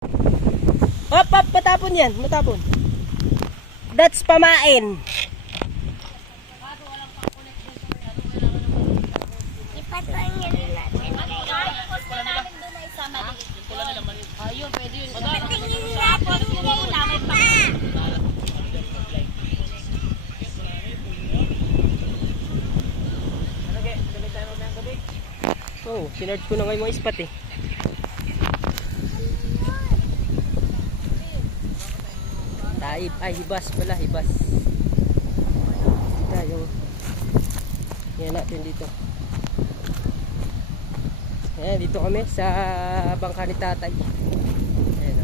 Hop, hop, matapon yan, matapon. That's pamain. Ipatuan niya natin. Ayun, pwede yun. Patingin natin yung lamay pa. Oh, sinarge ko na ngayon mga ispat eh. Taib, ay hibas pala, hibas. Yung yan natin dito. Ayan, dito kami sa bangka ni tatay. Ayan.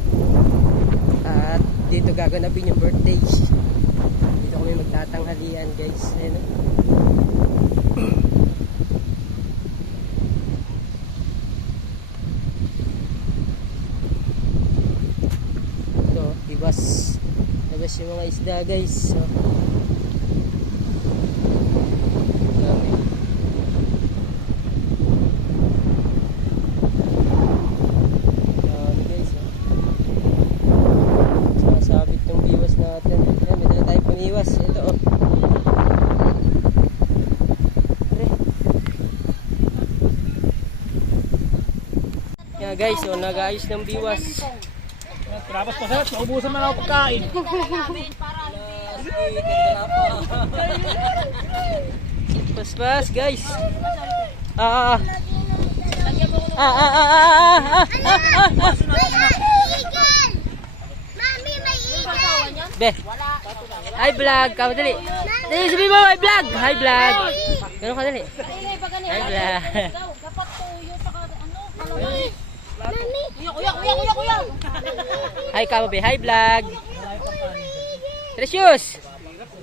At dito gaganapin yung birthday. Dito kami magtatanghalian guys. Ayan. So, ibas yung mga isda guys. So, dami. Dami guys. Sasabit yung biwas natin. Ayan, may dala tayo pang-iwas. Ito oh. Yan guys, so nag-ayos ng biwas. Tapos pa sir, naubusan man ako pagkain. Pas guys. Mami, may ikan. Be. Hi vlog, ka dali. Dali sabi mo, hi vlog. Hi vlog. Ganun ka dali. Hi vlog. Dapat tuyo pa ka ano? Mami. Kuya. Hi ka be, hi vlog. Precious.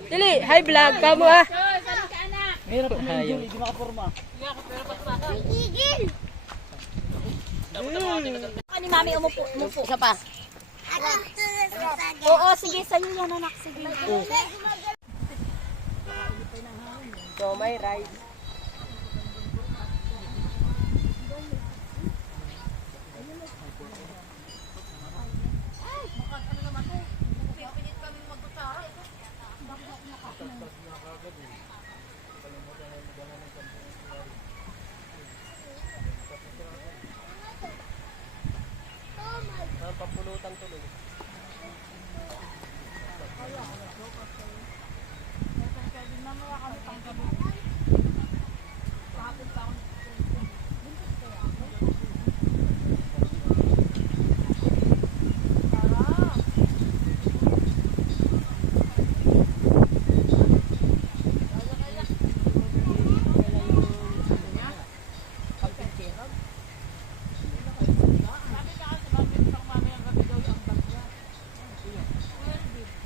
Dali, hi vlog ka mo ha. Mahirap na medyo, hindi makaporma. Igil. Ni mami umupo. Isa pa. Oo. Oo, sige, sa'yo yan anak. Sige. So may rice. Pampulutan tuloy.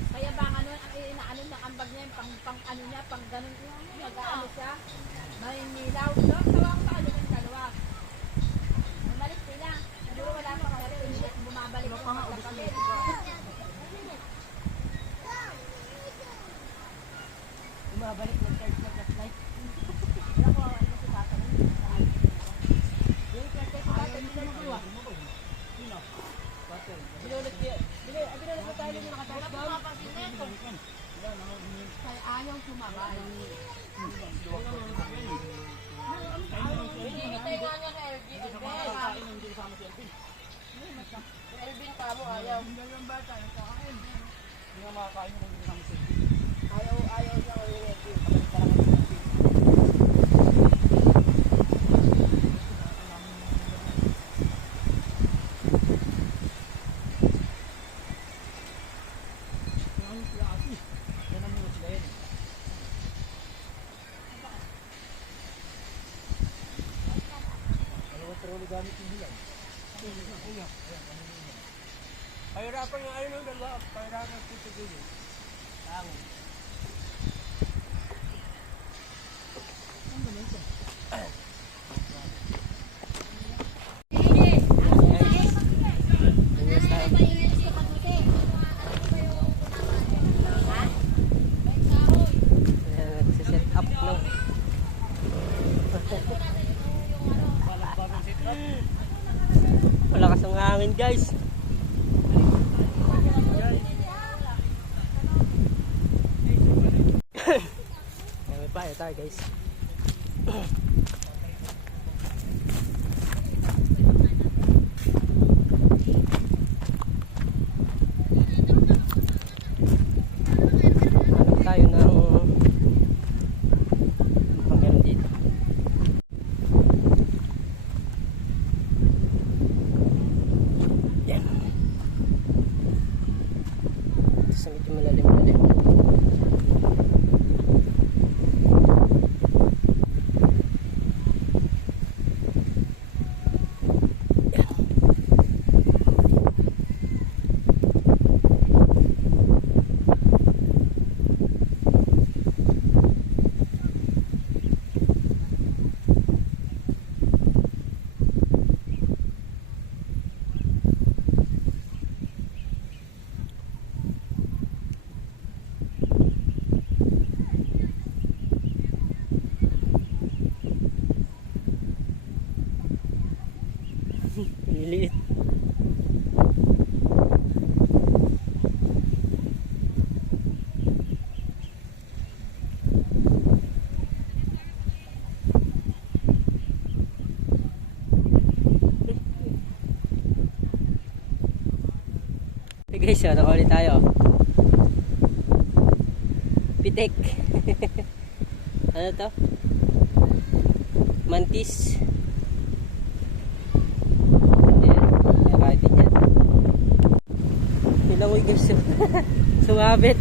Kaya ba ano ang inaano ng ambag niya, pang ano niya, pang ganun niya, nag-aano siya. May nilaw. Tawa ko sa kanya ng dalawa. Umalis sila. Siguro wala pa kasi hindi bumabalik sa mga kapatid. Bumabalik ng church na flashlight. Wala ko awan mo si Tata. Yung church sa Tata hindi na magawa. Binulit mo tayo yung nakatapos doon. Kaya ayaw sumabay. Hinihintay nga niya sa LG. Elvin ka mo, ayaw. Ayaw siya ko yung Elvin. Pahirapan yung ayun ng dalawa, pahirapan yung titigilin. Tango. Set up no. Balang-balang sit up. Malakas ang hangin guys. Ayan, tayo guys. Hanap tayo ng meron dito. Yan. Sa medyo malalim-lalim. Liliit. Hey guys, nakahuli tayo. Pitik. Ano to? Mantis. Nilangoy guys. Sumabit.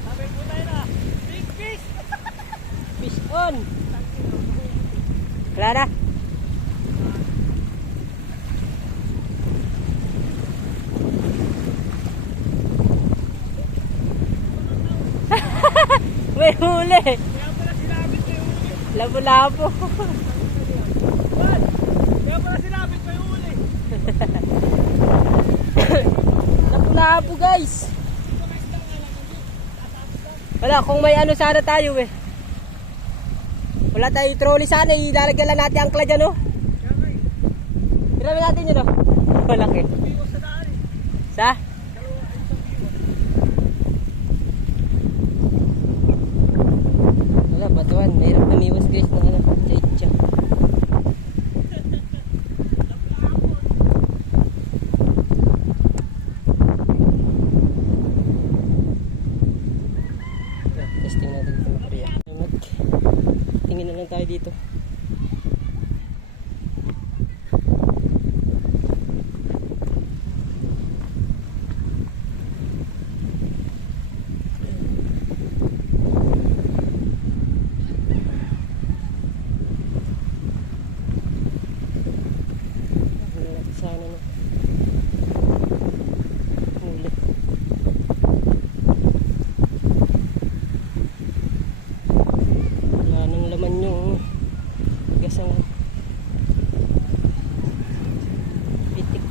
Sabi po tayo na. Big fish! Fish on. Wala na. May huli. Kaya pala sinabit ko yung uli. Labo-labo. What? Kaya pala sinabit ko yung uli. Labo-labo guys. Wala, kung may ano sana tayo eh. Wala tayo trolley sana, ilalagyan lang natin ang angkla dyan oh. Kaya nga eh. Tiramin natin yun oh. Malaki. Biwas sa daan eh. Sa? Dalawa ay isang biwas. Wala, batuan. Mahirap namiwas guys ng ano. Chaitcha. Testing natin dito mga priya. Tingin na lang tayo dito. Sana na. Huli. Wala nang laman yung gasang pitik.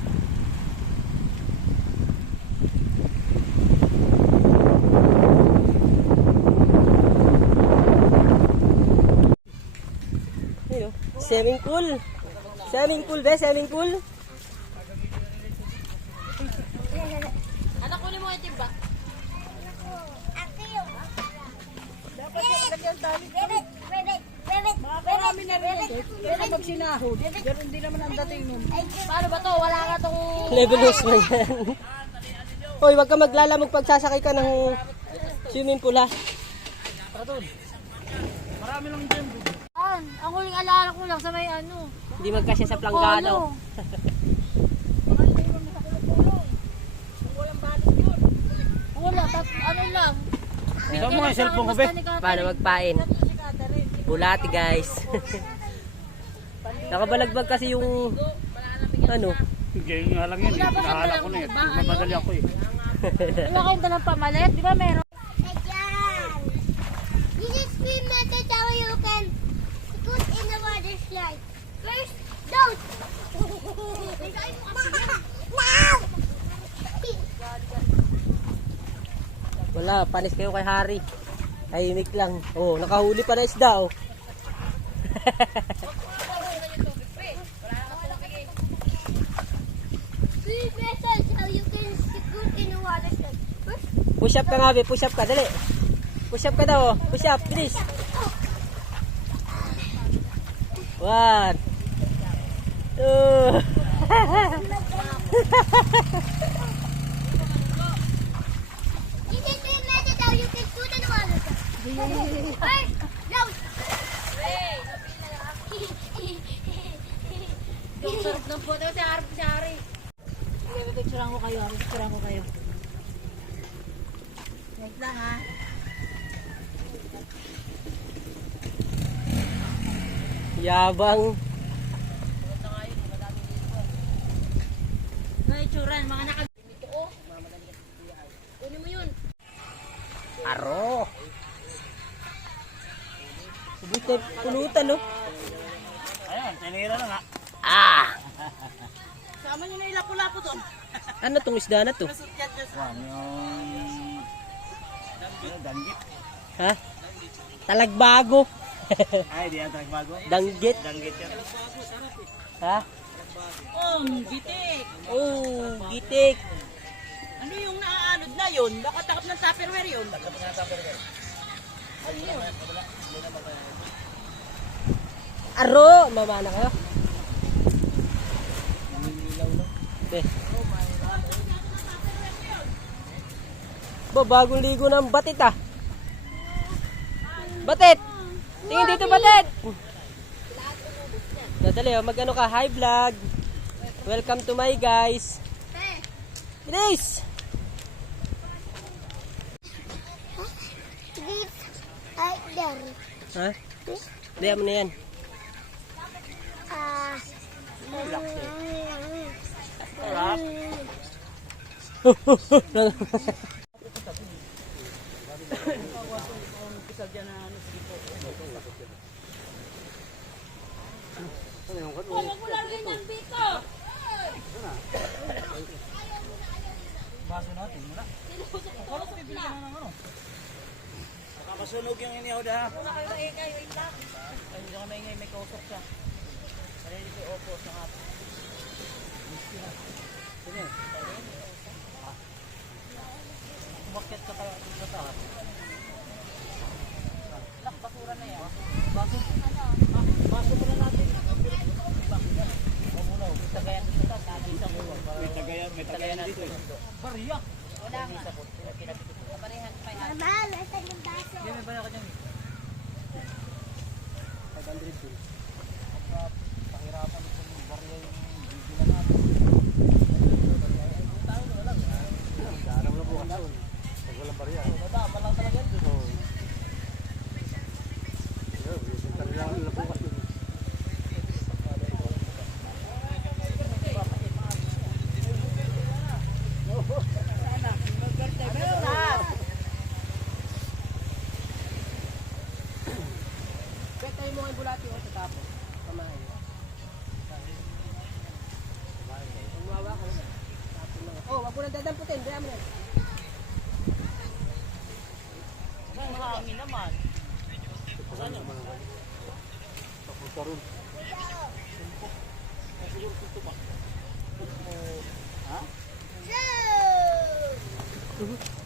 Ayun, swimming pool. Swimming pool be, swimming pool. Anak ko mo yung timba. Marami na rin yan. Kaya kapag sinahod, ganoon din naman ang dating nun. Paano ba to? Wala ka tong... Level host man yan. Hoy, wag ka maglalamog pag sasakay ka ng swimming pool ha. Marami lang dyan. Ang huling alala ko lang sa may ano. Hindi magkasya sa planggano. Wala, ano lang. Saan mo nga yung cellphone ko be? Paano magpain? Bulati guys. Nakabalagbag kasi yung ano. Ganyan nga lang yan eh. Nahala ko na eh. Mamadali ako eh. Wala kayong dalang pamalit. Di ba meron? This is swim method how you can put in the water slide. First, don't. Wala, panis kayo kay Harry. Tahimik lang. Oh, nakahuli pa na isda oh. Swim method how you can put in the water slide. First, Push up ka nga, be. Push up ka. Dali. Push up ka daw. Push up. Bilis. 1, 2. you can do magic how you can shoot in the water slide. First, no. Yung sarap ng puto si Ari. Sige, picturean ko kayo. Picturean ko kayo. Wait lang ha. Yabang. May itsura, mga naka... Kunin mo yun. Aro. Buti pulutan, no? Ayun, tinira na nga. Ah! Sama nyo na yung lapu-lapu doon. Ano tong isda na to? Juan, yung danggit. Ha? Talagbago. Ay, di yan bago. Danggit. Danggit yan. Ha? Gitik. Oh, gitik. Ano yung naaanod na yun? Baka takap ng Tupperware yun. Aro! Mamana kayo. Eh. Ba, bagong ligo ng batit ah. Batit! Tingin dito, batit! Nadali oh, mag-ano ka, hi vlog. Welcome to my guys. Bilis! This right there. Ha? Diyan mo na yan. Nakakasunog yung inihaw dah. May tagayan dito. Mama, let's take yung baso. Kaya tayo mo nga yung bulati ko sa tapo. Kamahin. Umawa ka na. Tapo na. Oh, wag mo nang dadamputin. Diyan mo yan. Ang hangin naman. So,